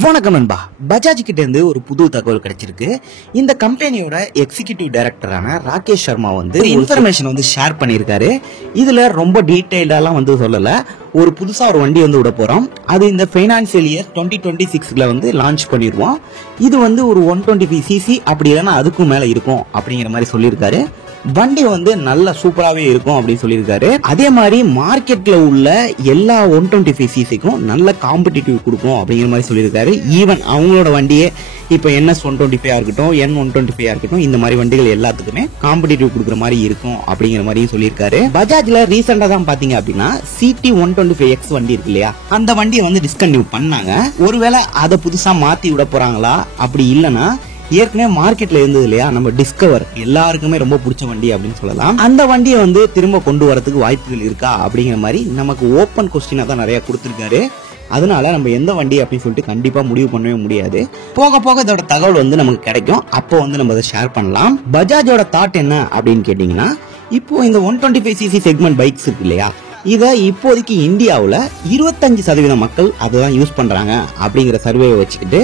வணக்கம் நண்பா. பஜாஜ் கிட்ட இருந்து ஒரு புது தகவல் கிடைச்சிருக்கு. இந்த கம்பெனியோட எக்ஸிகியூட்டிவ் டைரக்டரான ராகேஷ் சர்மா வந்து இன்ஃபர்மேஷன் வந்து ஷேர் பண்ணியிருக்காரு. இதுல ரொம்ப டீடைல்டாலாம் வந்து சொல்லல. ஒரு புதுசா ஒரு வண்டி வந்து விட போறோம். அது இந்த ஃபைனான்சியல் இயர் 2026ல வந்து லான்ச் பண்ணிடுவோம். இது வந்து ஒரு 125 சிசி அப்படி இல்லைன்னா அதுக்கும் மேல இருக்கும் அப்படிங்கிற மாதிரி சொல்லியிருக்காரு. வண்டி வந்து நல்ல சூப்பராகவே இருக்கும் அப்படின்னு சொல்லியிருக்காரு. அதே மாதிரி மார்க்கெட்ல உள்ள எல்லா 125 சிசிக்கும் நல்ல காம்படிட்டிவ் கொடுக்கும் அப்படிங்கிற மாதிரி சொல்லியிருக்காரு. ஈவன் அவங்களோட வண்டியே இப்போ NS 125 இருக்கட்டும், N 125 இருக்கட்டும், இந்த மாதிரி வண்டிகள் எல்லாத்துக்குமே காம்படிட்டிவ் கொடுக்குற மாதிரி இருக்கும் அப்படிங்கிற மாதிரி சொல்லியிருக்காரு. பஜாஜ்ல ரீசெண்டா தான் பாத்தீங்க அப்படின்னா CT 125X வண்டி இருக்கு இல்லையா, அந்த வண்டியை வந்து டிஸ்கன்டினியூ பண்ணாங்க. ஒருவேளை அதை புதுசா மாத்தி விட போறாங்களா, அப்படி இல்லைன்னா ஏற்கனவே மார்க்கெட்ல இருந்தது இல்லையா நம்ம டிஸ்கவர், எல்லாருக்குமே ரொம்ப பிடிச்ச வண்டி அப்படின்னு சொல்லலாம், அந்த வண்டியை வந்து திரும்ப கொண்டு வரதுக்கு வாய்ப்புகள் இருக்கா அப்படிங்கிற மாதிரி நமக்கு ஓப்பன் கொஸ்டினா தான் நிறைய கொடுத்திருக்காரு. அதனால நம்ம எந்த வண்டி அப்படின்னு சொல்லிட்டு கண்டிப்பா முடிவு பண்ணவே முடியாது. போக போக இதோட தகவல் வந்து நமக்கு கிடைக்கும். அப்போ வந்து நம்ம அதை ஷேர் பண்ணலாம். பஜாஜோட தாட் என்ன அப்படின்னு கேட்டீங்கன்னா, இப்போ இந்த 125cc செக்மெண்ட் பைக்ஸ் இருக்கு இல்லையா, இதை இப்போதைக்கு இந்தியாவில் 25% மக்கள் அதை தான் யூஸ் பண்றாங்க அப்படிங்கிற சர்வேவை வச்சுக்கிட்டு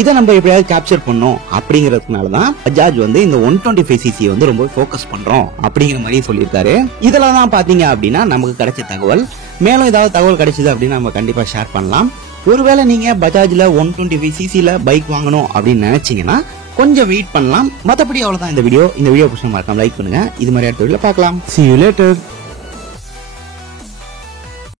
இதை நம்ம எப்படியாவது கேப்சர் பண்ணோம் அப்படிங்கறதுனால தான் பஜாஜ் வந்து இந்த 125cc வந்து ரொம்ப ஃபோக்கஸ் பண்றோம் அப்படிங்கிற மாதிரி சொல்லியிருக்காரு. இதெல்லாம் தான் பாத்தீங்க அப்படின்னா நமக்கு கிடைச்ச தகவல். மேலும் ஏதாவது தகவல் கிடைச்சது அப்படின்னா நம்ம கண்டிப்பா ஷேர் பண்ணலாம். ஒருவேளை நீங்க பஜாஜ்ல 125cc பைக் வாங்கணும் அப்படின்னு நினைச்சீங்கன்னா கொஞ்சம் வெயிட் பண்ணலாம். மற்றபடி அவ்வளவுதான் இந்த வீடியோ. இந்த வீடியோ பிடிச்ச மறக்காம லைக் பண்ணுங்க. இது மாதிரி அடுத்த வீடியோல பார்க்கலாம். See you later.